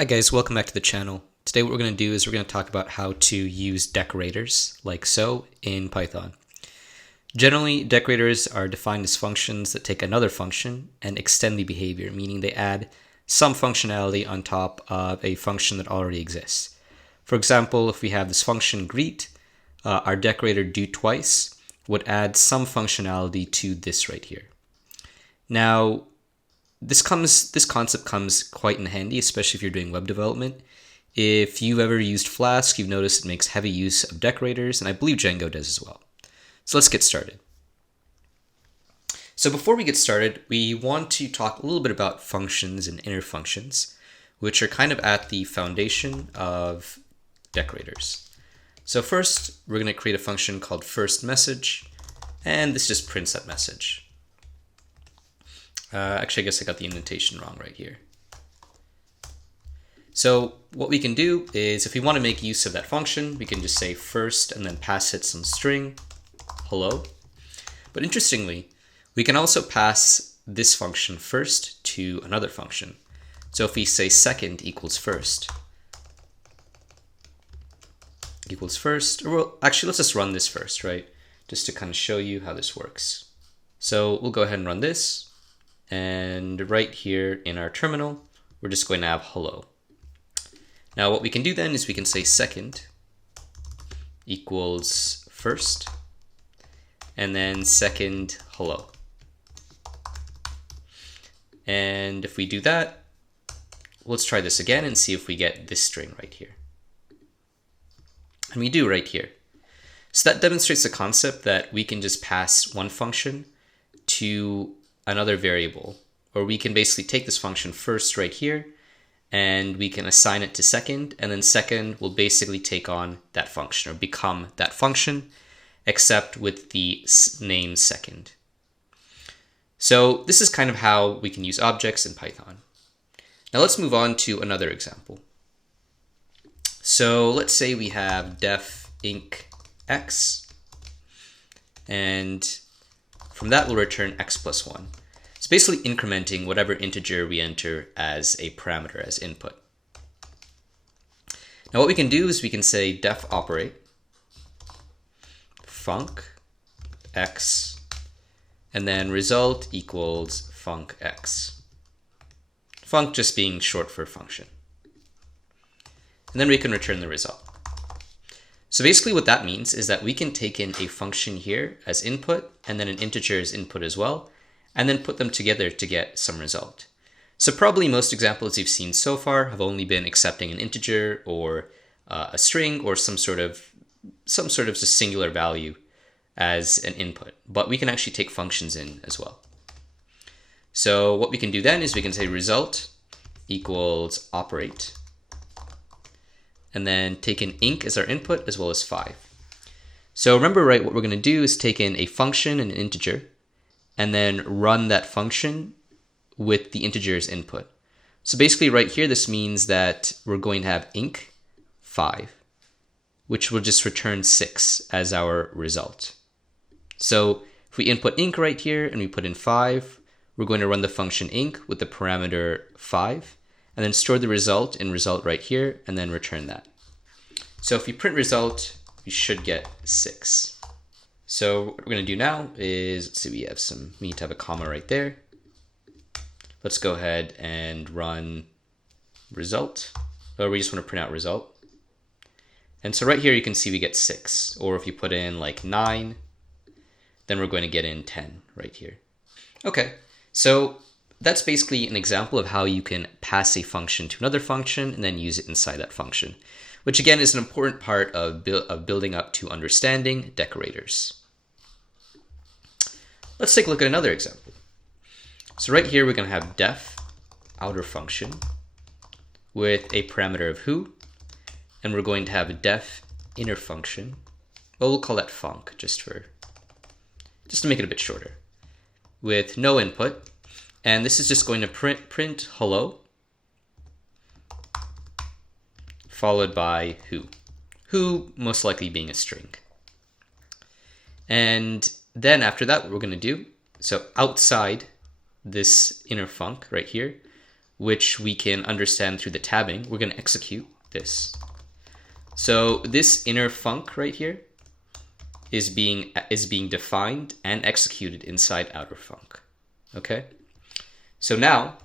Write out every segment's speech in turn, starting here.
Hi guys, welcome back to the channel. Today what we're going to do is we're going to talk about how to use decorators, like so, in Python. Generally, decorators are defined as functions that take another function and extend the behavior, meaning they add some functionality on top of a function that already exists. For example, if we have this function greet, our decorator doTwice would add some functionality to this right here. Now, this concept comes quite in handy, especially if you're doing web development. If you've ever used Flask, you've noticed it makes heavy use of decorators, and I believe Django does as well. So let's get started. So before we get started, we want to talk a little bit about functions and inner functions, which are kind of at the foundation of decorators. So first, we're going to create a function called firstMessage, and this just prints that message. Actually, I guess I got the indentation wrong right here. So what we can do is, if we want to make use of that function, we can just say first and then pass it some string, hello. But interestingly, we can also pass this function first to another function. So if we say second equals first, or well, actually, let's just run this first, right? Just to kind of show you how this works. So we'll go ahead and run this. And right here in our terminal, we're just going to have hello. Now what we can do then is we can say second equals first, and then second hello. And if we do that, let's try this again and see if we get this string right here. And we do right here. So that demonstrates the concept that we can just pass one function to another variable, or we can basically take this function first right here and we can assign it to second, and then second will basically take on that function or become that function, except with the name second. So this is kind of how we can use objects in Python. Now let's move on to another example. So let's say we have def inc x, and from that we'll return x plus 1. It's basically incrementing whatever integer we enter as a parameter, as input. Now what we can do is we can say def operate func x, and then result equals func x. Func just being short for function. And then we can return the result. So basically what that means is that we can take in a function here as input and then an integer as input as well, and then put them together to get some result. So probably most examples you've seen so far have only been accepting an integer or a string or some sort of just singular value as an input, but we can actually take functions in as well. So what we can do then is we can say result equals operate, and then take in inc as our input as well as 5. So remember, right, what we're going to do is take in a function and an integer, and then run that function with the integer as input. So basically right here, this means that we're going to have inc 5, which will just return 6 as our result. So if we input inc right here and we put in 5, we're going to run the function inc with the parameter 5, and then store the result in result right here, and then return that. So if we print result, we should get 6. So what we're going to do now is, let's see, we need to have a comma right there. Let's go ahead and run result, or we just want to print out result. And so right here you can see we get 6, or if you put in like 9, then we're going to get in 10 right here. Okay, so that's basically an example of how you can pass a function to another function and then use it inside that function, which again is an important part of building up to understanding decorators. Let's take a look at another example. So right here we're going to have def outer function with a parameter of who, and we're going to have a def inner function. Well, we'll call that func just to make it a bit shorter, with no input. And this is just going to print hello, followed by who most likely being a string. And then after that, what we're going to do, so outside this inner func right here, which we can understand through the tabbing. We're going to execute this. So this inner func right here is being defined and executed inside outer func. Okay? So now,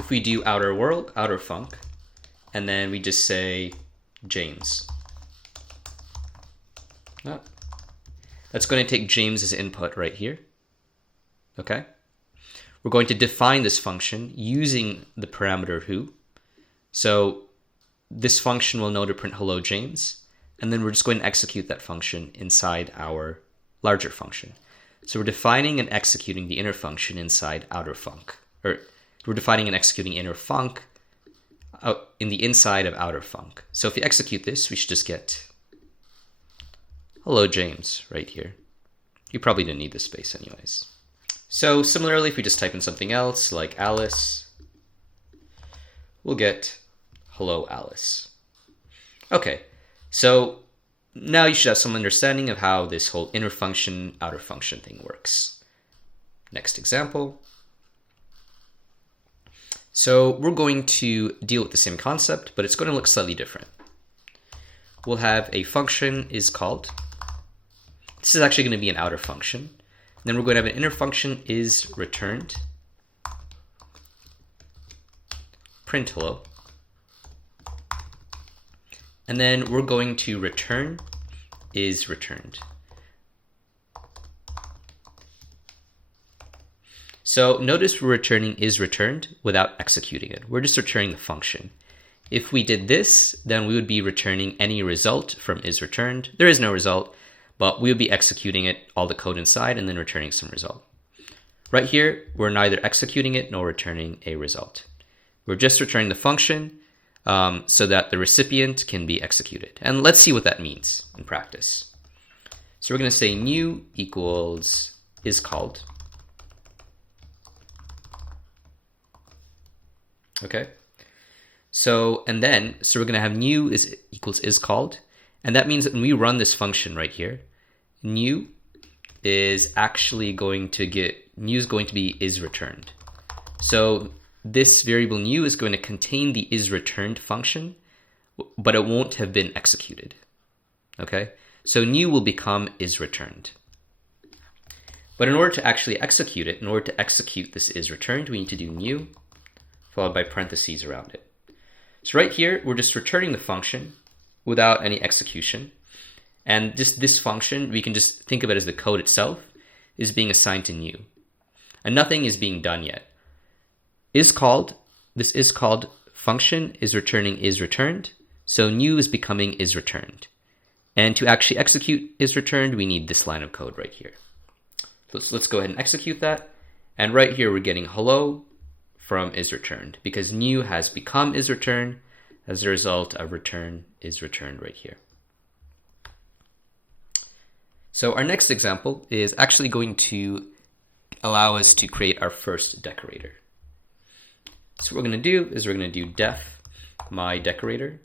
if we do outer func, and then we just say James. That's going to take James as input right here. Okay? We're going to define this function using the parameter who. So this function will know to print hello James, and then we're just going to execute that function inside our larger function. So we're defining and executing the inner function inside outer func, or we're defining and executing inner func out in the inside of outer func. So if we execute this, we should just get hello James right here. You probably didn't need this space anyways. So similarly, if we just type in something else like Alice, we'll get hello Alice. Okay, so now you should have some understanding of how this whole inner function, outer function thing works. Next example. So we're going to deal with the same concept, but it's going to look slightly different. We'll have a function is called. This is actually going to be an outer function. Then we're going to have an inner function is returned. Print hello. And then we're going to return is returned. So notice we're returning is returned without executing it. We're just returning the function. If we did this, then we would be returning any result from is returned. There is no result, but we would be executing it, all the code inside, and then returning some result. Right here, we're neither executing it nor returning a result. We're just returning the function so that the recipient can be executed. And let's see what that means in practice. So we're going to say new equals is called. Okay. So we're going to have new equals is called. And that means that when we run this function right here, new is actually going to be is returned. So this variable new is going to contain the is returned function, but it won't have been executed. Okay? So new will become is returned. But in order to actually execute it, in order to execute this is returned, we need to do new followed by parentheses around it. So right here, we're just returning the function without any execution. And just this function, we can just think of it as the code itself is being assigned to new. And nothing is being done yet. This is called function is returning is returned. So new is becoming is returned. And to actually execute is returned, we need this line of code right here. So let's go ahead and execute that. And right here, we're getting hello from is returned because new has become is returned as a result of return is returned right here. So our next example is actually going to allow us to create our first decorator. So what we're going to do is we're going to do def my decorator,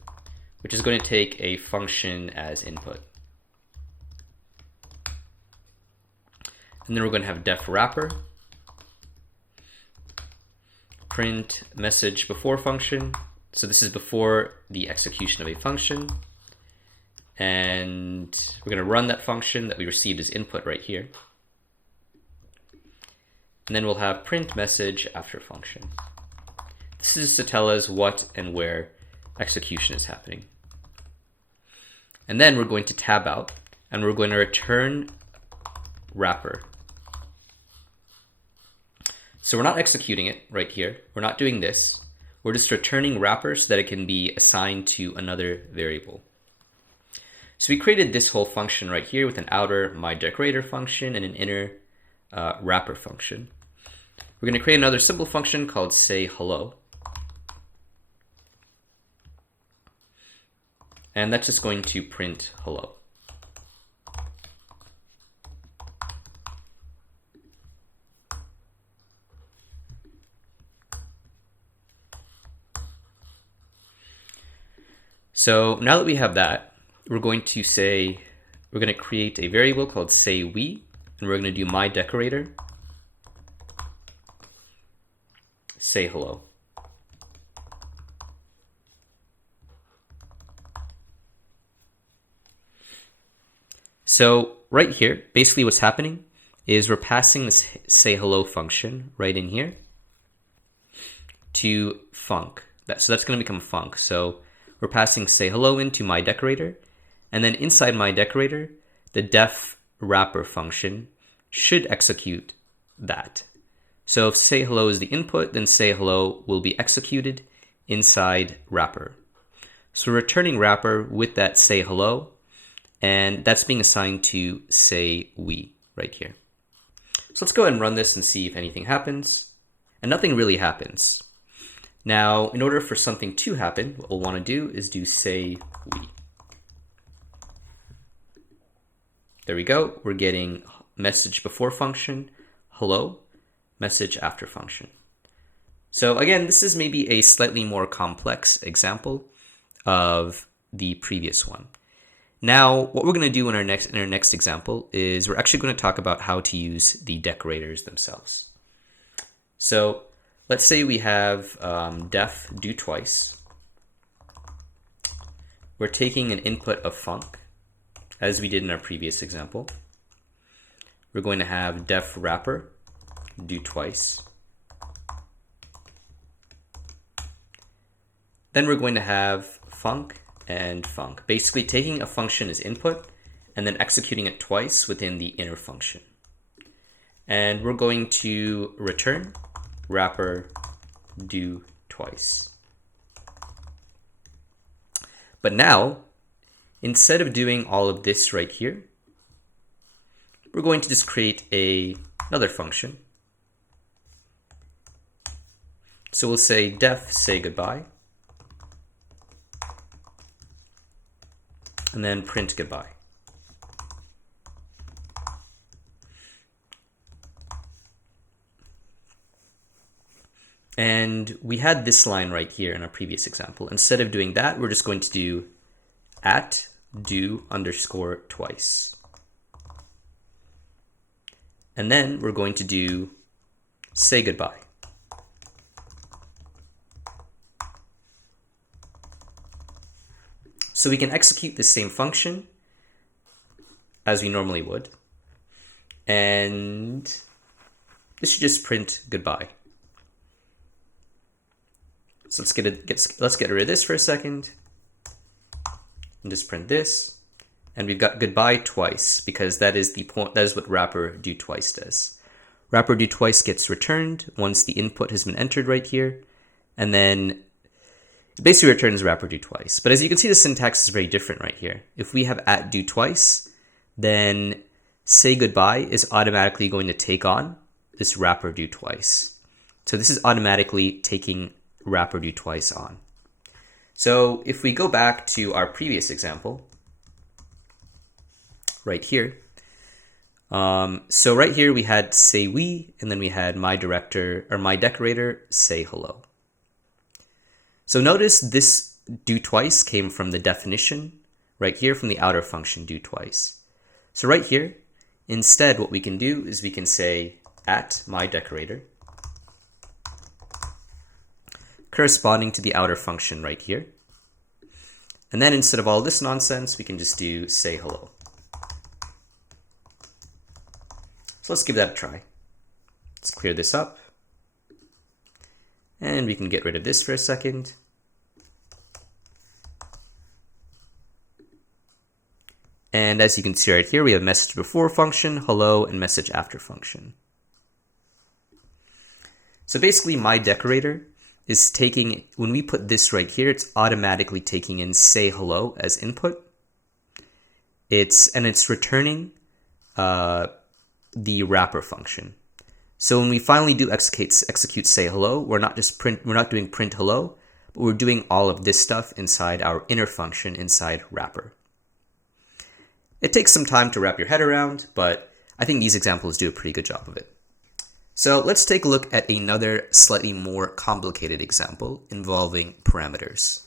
which is going to take a function as input. And then we're going to have def wrapper, print message before function. So this is before the execution of a function. And we're going to run that function that we received as input right here. And then we'll have print message after function. This is to tell us what and where execution is happening. And then we're going to tab out and we're going to return wrapper. So we're not executing it right here. We're not doing this. We're just returning wrapper so that it can be assigned to another variable. So we created this whole function right here with an outer myDecorator function and an inner wrapper function. We're going to create another simple function called sayHello. And that's just going to print hello. So now that we have that, we're going to create a variable called sayWe, and we're going to do myDecorator, say hello. So right here, basically what's happening is we're passing this say hello function right in here to func. So that's going to become func. So we're passing say hello into my decorator, and then inside my decorator, the def wrapper function should execute that. So if say hello is the input, then say hello will be executed inside wrapper. So we're returning wrapper with that say hello, and that's being assigned to say we right here. So let's go ahead and run this and see if anything happens. And nothing really happens. Now, in order for something to happen, what we'll want to do is do say we. There we go. We're getting message before function, hello, message after function. So again, this is maybe a slightly more complex example of the previous one. Now, what we're going to do in our next example is we're actually going to talk about how to use the decorators themselves. So let's say we have def do twice. We're taking an input of func, as we did in our previous example. We're going to have def wrapper do twice. Then we're going to have func and func, basically taking a function as input and then executing it twice within the inner function. And we're going to return wrapper do twice. But now, instead of doing all of this right here, we're going to just create another function. So we'll say def say goodbye, and then print goodbye. And we had this line right here in our previous example. Instead of doing that, we're just going to do at do underscore twice. And then we're going to do say goodbye. So we can execute the same function as we normally would. And this should just print goodbye. So let's get rid of this for a second and just print this. And we've got goodbye twice because that is the point. That is what wrapper do twice does. Wrapper do twice gets returned once the input has been entered right here, and then it basically returns wrapper do twice. But as you can see, the syntax is very different right here. If we have at do twice, then say goodbye is automatically going to take on this wrapper do twice. So this is automatically taking wrapper do twice on. So if we go back to our previous example, right here. So right here we had say we, and then we had my decorator say hello. So notice this do twice came from the definition right here from the outer function do twice. So right here, instead what we can do is we can say at my decorator corresponding to the outer function right here. And then instead of all this nonsense, we can just do say hello. So let's give that a try. Let's clear this up. And we can get rid of this for a second. And as you can see right here, we have message before function, hello, and message after function. So basically my decorator is taking, when we put this right here, it's automatically taking in say hello as input. It's returning the wrapper function. So when we finally do execute say hello, we're not doing print hello, but we're doing all of this stuff inside our inner function inside wrapper. It takes some time to wrap your head around, but I think these examples do a pretty good job of it. So let's take a look at another slightly more complicated example involving parameters.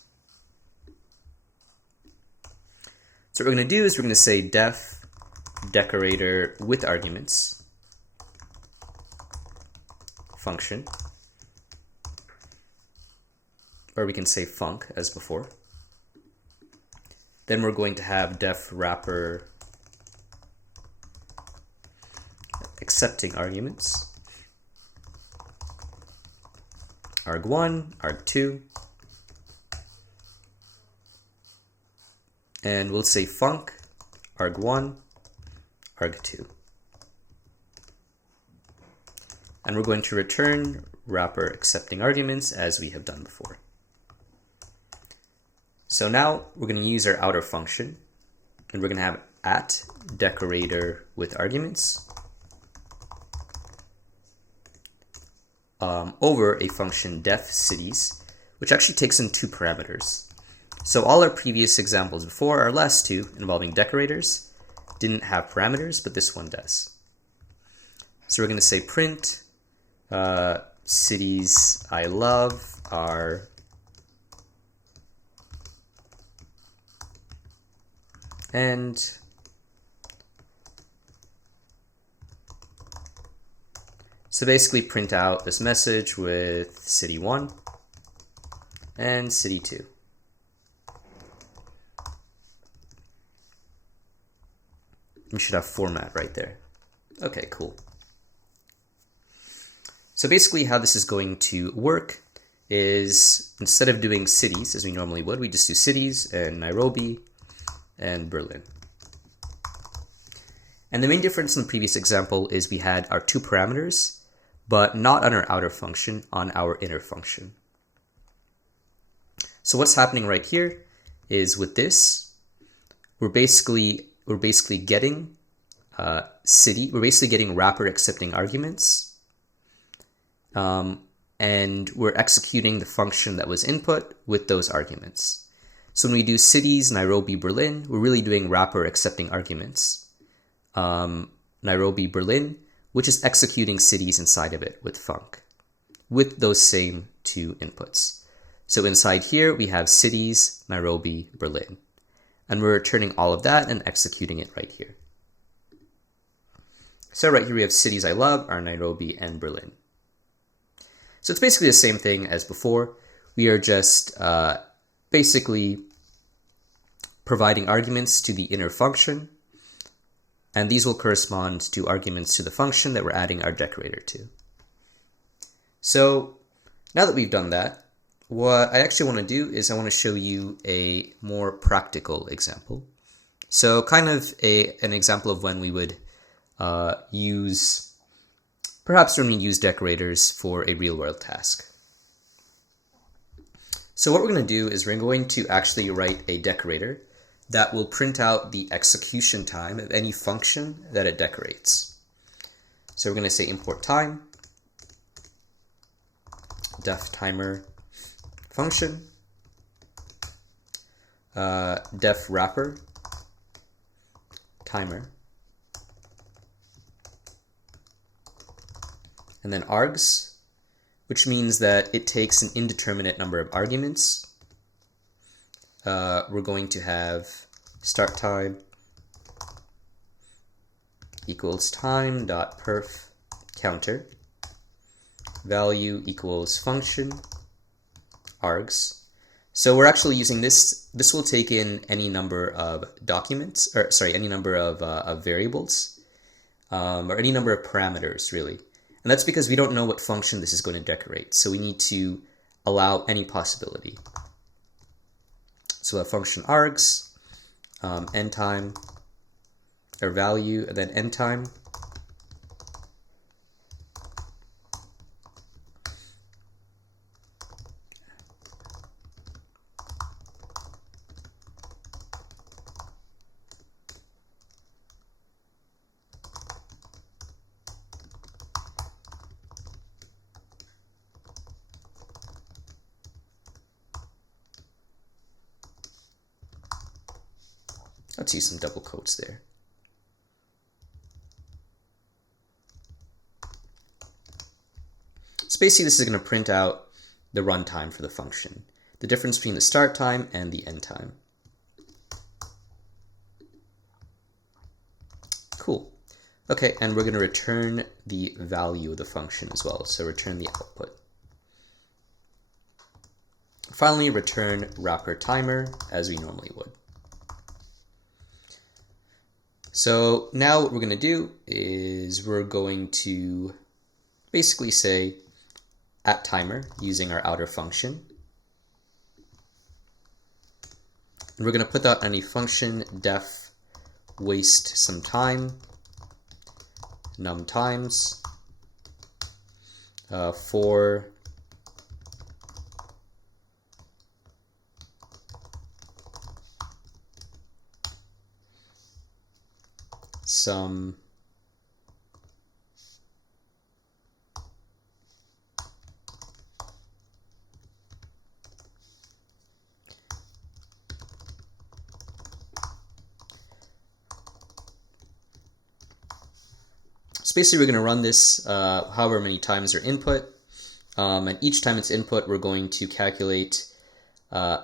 So what we're going to do is we're going to say def decorator with arguments function, or we can say func as before. Then we're going to have def wrapper accepting arguments, arg1, arg2, and we'll say func arg1, arg2. And we're going to return wrapper accepting arguments as we have done before. So now we're going to use our outer function, and we're going to have at decorator with arguments over a function def cities, which actually takes in two parameters. So all our previous examples before, our last two involving decorators, didn't have parameters, but this one does. So we're going to say print cities I love are and so basically print out this message with city 1 and city 2. We should have format right there. Okay, cool. So basically how this is going to work is instead of doing cities as we normally would, we just do cities and Nairobi and Berlin. And the main difference in the previous example is we had our two parameters, but not on our outer function, on our inner function. So what's happening right here is with this, we're basically getting we're basically getting wrapper accepting arguments, and we're executing the function that was input with those arguments. So when we do cities, Nairobi, Berlin, we're really doing wrapper accepting arguments. Nairobi, Berlin, which is executing cities inside of it with func, with those same two inputs. So inside here, we have cities, Nairobi, Berlin. And we're returning all of that and executing it right here. So right here we have cities I love are Nairobi and Berlin. So it's basically the same thing as before. We are just basically providing arguments to the inner function, and these will correspond to arguments to the function that we're adding our decorator to. So now that we've done that, what I actually want to do is I want to show you a more practical example. So kind of an example of when we would use decorators for a real-world task. So what we're going to do is we're going to actually write a decorator that will print out the execution time of any function that it decorates. So we're going to say import time, def timer function, def wrapper timer, and then args, which means that it takes an indeterminate number of arguments. We're going to have start time equals time dot perf counter, value equals function args. So we're actually using this. This will take in any number of documents, or sorry, any number of variables, or any number of parameters, really. And that's because we don't know what function this is going to decorate. So we need to allow any possibility. So a function args, end time, or value, and then end time. Let's use some double quotes there. So basically this is going to print out the runtime for the function, the difference between the start time and the end time. Cool. Okay, and we're going to return the value of the function as well, so return the output. Finally, return wrapper timer as we normally would. So now what we're going to do is we're going to basically say @timer using our outer function. And we're going to put that on a function def waste some time num times for some So basically we're going to run this however many times our input, and each time it's input we're going to calculate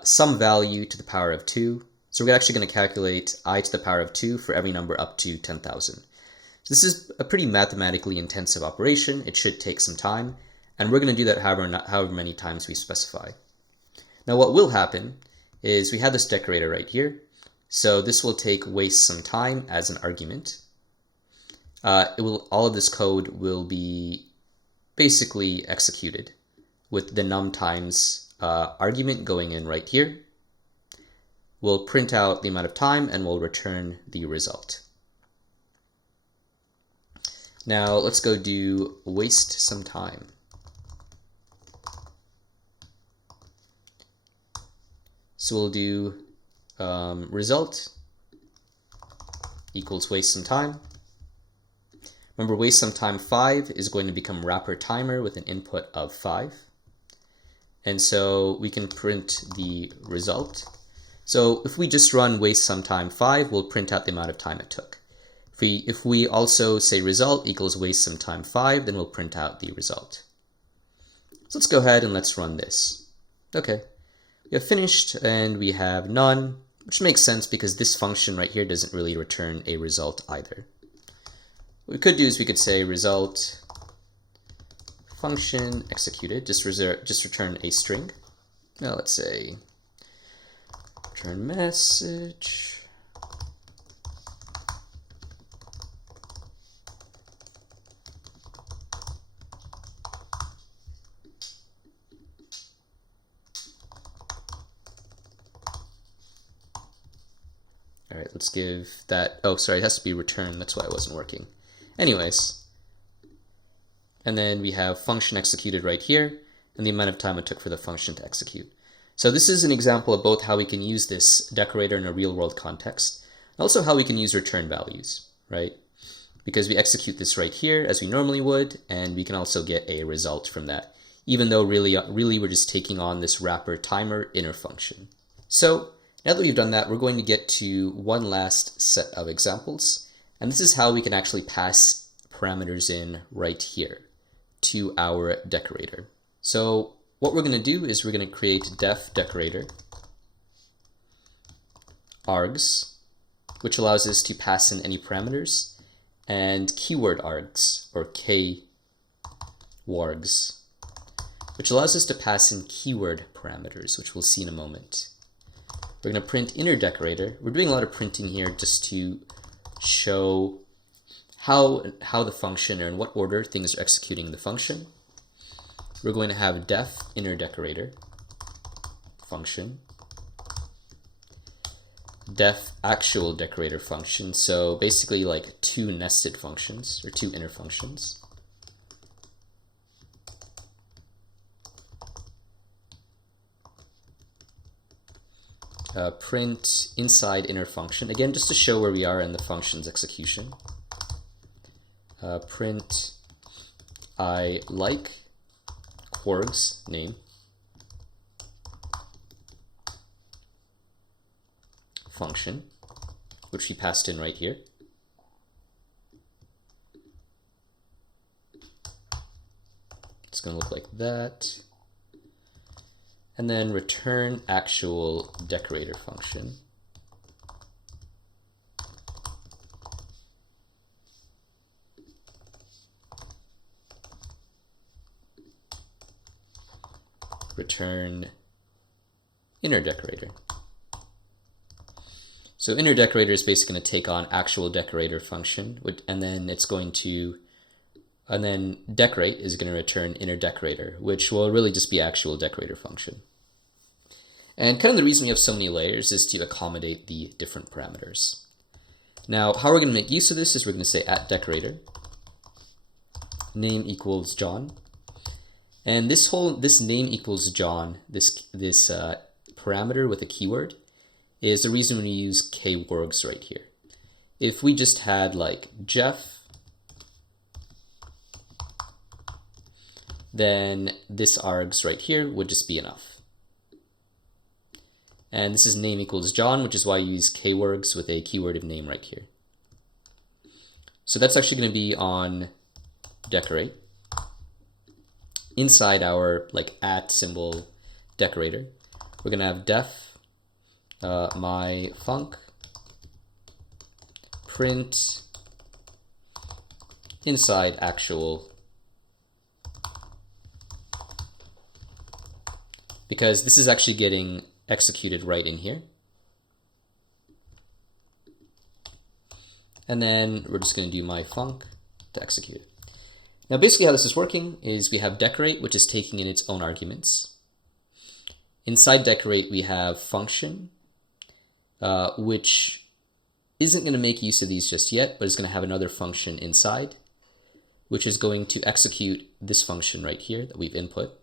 some value to the power of 2. So we're actually going to calculate I to the power of 2 for every number up to 10,000. So this is a pretty mathematically intensive operation. It should take some time, and we're going to do that however many times we specify. Now what will happen is we have this decorator right here, so this will waste some time as an argument. All of this code will be basically executed with the num times argument going in right here. We'll print out the amount of time and we'll return the result. Now let's go do waste some time. So we'll do result equals waste some time. Remember, waste some time 5 is going to become wrapper timer with an input of 5. And so we can print the result. So if we just run waste some time 5, we'll print out the amount of time it took. If we also say result equals waste some time 5, then we'll print out the result. So let's go ahead and let's run this. Okay, we have finished and we have none, which makes sense because this function right here doesn't really return a result either. What we could do is we could say result function executed, just return a string. Now let's say return message. All right, let's give that, oh sorry, it has to be returned, that's why it wasn't working. Anyways, and then we have function executed right here, and the amount of time it took for the function to execute. So this is an example of both how we can use this decorator in a real-world context, and also how we can use return values, right? Because we execute this right here as we normally would, and we can also get a result from that, even though really we're just taking on this wrapper timer inner function. So now that we've done that, we're going to get to one last set of examples. And this is how we can actually pass parameters in right here to our decorator. So what we're going to do is we're going to create def decorator args, which allows us to pass in any parameters, and keyword args, or k wargs, which allows us to pass in keyword parameters, which we'll see in a moment. We're going to print inner decorator. We're doing a lot of printing here just to show how the function, or in what order things are executing the function. We're going to have def inner decorator function, def actual decorator function, so basically like two nested functions, or two inner functions. Print inside inner function, again just to show where we are in the function's execution. Print I like Quarg's name function, which we passed in right here. It's going to look like that. And then return actual decorator function. Return inner decorator. So inner decorator is basically going to take on actual decorator function, and then decorate is going to return inner decorator, which will really just be actual decorator function. And kind of the reason we have so many layers is to accommodate the different parameters. Now, how we're going to make use of this is we're going to say @decorator name equals John, and this name equals John, this parameter with a keyword, is the reason we use kwargs right here. If we just had like Jeff, then this args right here would just be enough. And this is name equals John, which is why I use kwargs with a keyword of name right here. So that's actually going to be on decorate inside our like @ decorator. We're going to have def my func print inside actual, because this is actually getting executed right in here. And then we're just going to do my func to execute it. Now basically how this is working is we have decorate, which is taking in its own arguments. Inside decorate we have function, which isn't going to make use of these just yet, but is going to have another function inside, which is going to execute this function right here that we've input.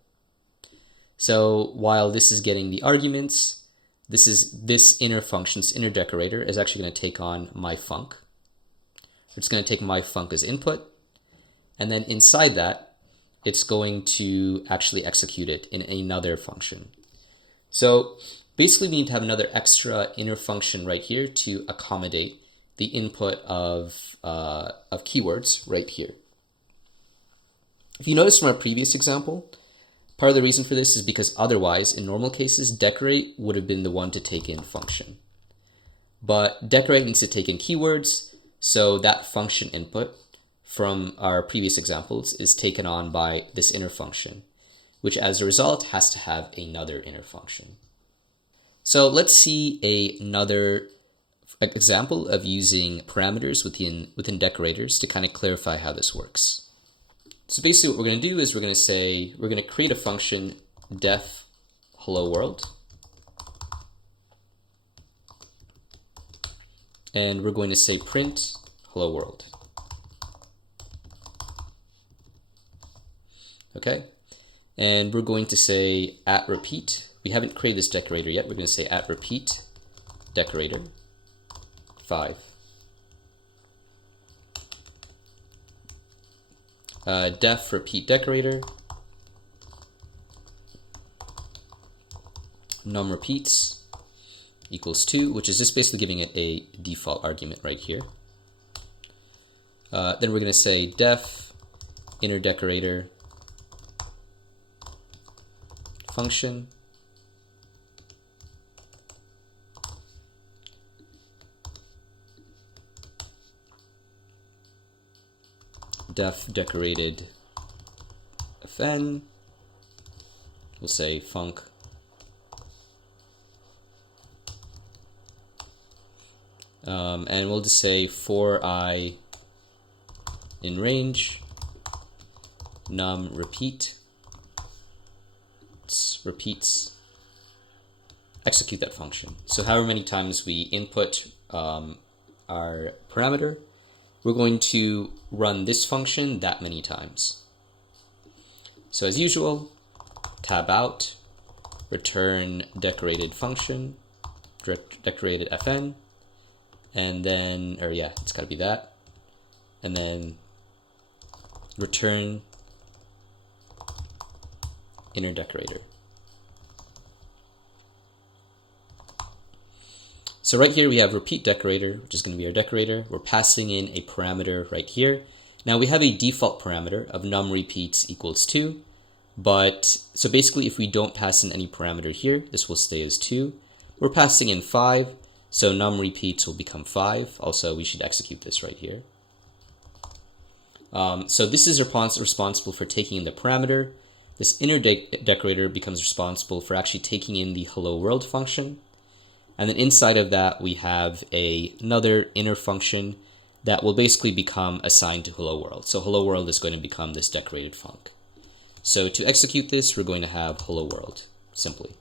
So while this is getting the arguments, this inner function, this inner decorator, is actually going to take on my func. It's going to take my func as input, and then inside that, it's going to actually execute it in another function. So basically, we need to have another extra inner function right here to accommodate the input of keywords right here. If you notice from our previous example, part of the reason for this is because otherwise, in normal cases, decorate would have been the one to take in function. But decorate needs to take in keywords, so that function input from our previous examples is taken on by this inner function, which as a result has to have another inner function. So let's see another example of using parameters within decorators to kind of clarify how this works. So basically what we're going to do is we're going to create a function def hello world, and we're going to say print hello world. Okay, and we're going to say @repeat. We haven't created this decorator yet. We're going to say @repeat decorator 5. Def repeat decorator num repeats equals 2, which is just basically giving it a default argument right here. Then we're going to say def inner decorator function def decorated fn. We'll say func and we'll just say for I in range num repeats, execute that function. So however many times we input our parameter, we're going to run this function that many times. So as usual, tab out, return decorated function, decorated fn, and then, it's got to be that, and then return inner decorator. So right here we have repeat decorator, which is going to be our decorator. We're passing in a parameter right here. Now we have a default parameter of num repeats equals 2, but so basically if we don't pass in any parameter here, this will stay as 2. We're passing in 5, so num repeats will become 5. Also, we should execute this right here. So this is responsible for taking in the parameter. This inner decorator becomes responsible for actually taking in the hello world function. And then inside of that, we have another inner function that will basically become assigned to hello world. So hello world is going to become this decorated func. So to execute this, we're going to have hello world, simply.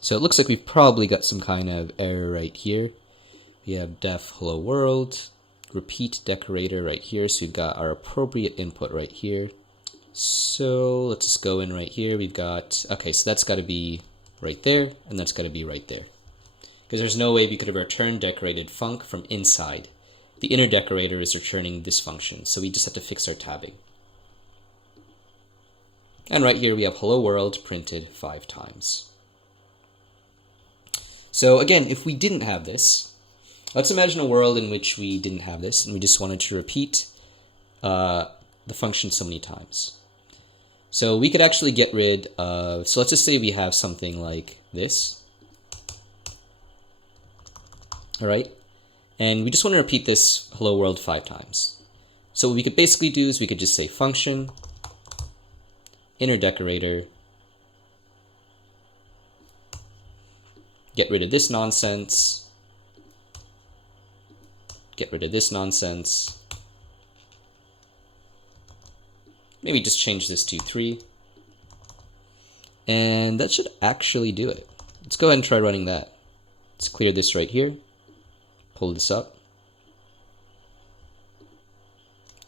So it looks like we've probably got some kind of error right here. We have def hello world, repeat decorator right here. So we've got our appropriate input right here. So let's just go in right here. We've got, okay, so that's got to be right there, and that's got to be right there. Because there's no way we could have returned decorated func from inside. The inner decorator is returning this function, so we just have to fix our tabbing. And right here we have hello world printed 5 times. So again, if we didn't have this, let's imagine a world in which we didn't have this, and we just wanted to repeat the function so many times. So we could actually get rid of, so let's just say we have something like this. All right. And we just want to repeat this hello world 5 times. So what we could basically do is we could just say function, inner decorator, get rid of this nonsense, get rid of this nonsense. Maybe just change this to 3. And that should actually do it. Let's go ahead and try running that. Let's clear this right here. Pull this up.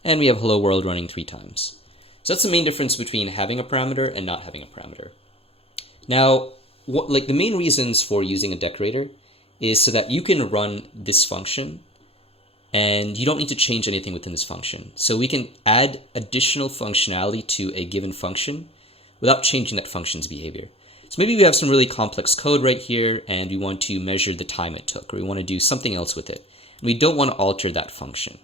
And we have hello world running 3 times. So that's the main difference between having a parameter and not having a parameter. Now, the main reasons for using a decorator is so that you can run this function and you don't need to change anything within this function. So we can add additional functionality to a given function without changing that function's behavior. So maybe we have some really complex code right here and we want to measure the time it took, or we want to do something else with it. And we don't want to alter that function.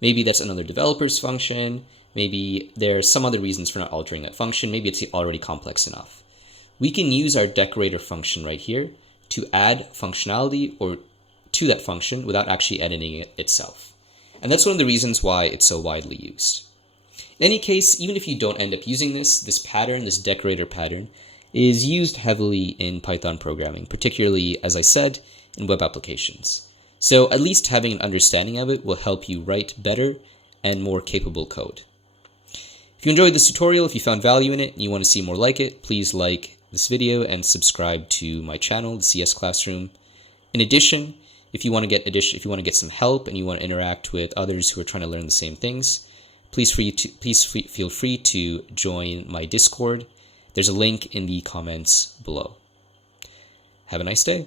Maybe that's another developer's function. Maybe there are some other reasons for not altering that function. Maybe it's already complex enough. We can use our decorator function right here to add functionality or to that function without actually editing it itself. And that's one of the reasons why it's so widely used. In any case, even if you don't end up using this pattern, this decorator pattern, is used heavily in Python programming, particularly, as I said, in web applications. So at least having an understanding of it will help you write better and more capable code. If you enjoyed this tutorial, if you found value in it and you want to see more like it, please like this video and subscribe to my channel, the CS Classroom. In addition, if you want to get some help and you want to interact with others who are trying to learn the same things, please feel free to join my Discord. There's a link in the comments below. Have a nice day.